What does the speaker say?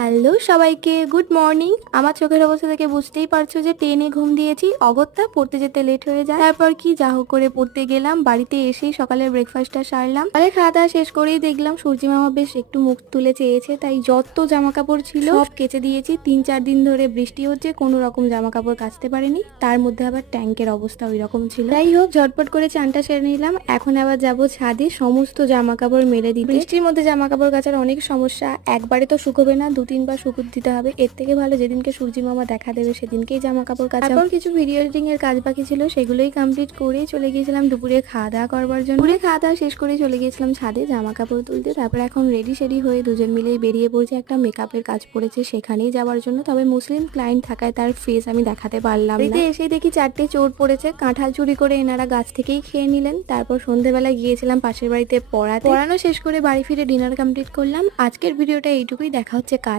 Hello সবাইকে good morning. আমার চোখের অবস্থা থেকে বুঝতেই পারছ যে টেনে ঘুম দিয়েছি। অগত্যা পড়তে যেতে লেট হয়ে যায়। তারপর কি যা হোক করে পড়তে গেলাম। বাড়িতে এসেই সকালের ব্রেকফাস্টটা সারলাম। তাহলে খাওয়া দাওয়া শেষ করেই দেখলাম সূর্যি মামা বেশ একটু মুখ তুলে চেয়েছে তাই যত জামা কাপড় ছিল সব কেচে দিয়েছি। তিন চার দিন ধরে বৃষ্টি হচ্ছে কোনো রকম জামা কাপড় কাচতে পারিনি। তার মধ্যে আবার ট্যাঙ্কের অবস্থা ওই রকম ছিল। যাই হোক ঝটপট করে চানটা সেরে নিলাম। এখন আবার যাব ছাদে সমস্ত জামা কাপড় মেলে দিই বৃষ্টির মধ্যে জামা কাপড় কাচার অনেক সমস্যা। একবারে তো শুকোবে না দু তিনবার শুকুর দিতে হবে। এর থেকে ভালো যেদিনকে সূর্যি মামা দেখা দেবে সেদিনকেই জামা কাপড় কাচা তারপর কিছু ভিডিও এডিটিং এর কাজ বাকি ছিল সেগুলোই কমপ্লিট করে চলে গিয়েছিলাম দুপুরে খাওয়া দাওয়া করবার জন্য। দুপুরে খাওয়া দাওয়া শেষ করে চলে গিয়েছিলাম ছাদে জামা কাপড় তুলতে। তারপর এখন রেডি সেডি হয়ে দুজন মিলেই বেরিয়ে পড়ছে। একটা মেকআপের কাজ পড়েছে সেখানেই যাওয়ার জন্য। তবে মুসলিম ক্লায়েন্ট থাকায় তার ফেস আমি দেখাতে পারলাম না। এসেই দেখি চারটে চোর পড়েছে। কাঁঠাল চুরি করে এনারা গাছ থেকেই খেয়ে নিলেন। তারপর সন্ধেবেলায় গিয়েছিলাম পাশের বাড়িতে পড়াতে। পড়ানো শেষ করে বাড়ি ফিরে ডিনার কমপ্লিট করলাম। আজকের ভিডিওটা এইটুকুই। দেখা হচ্ছে কাল।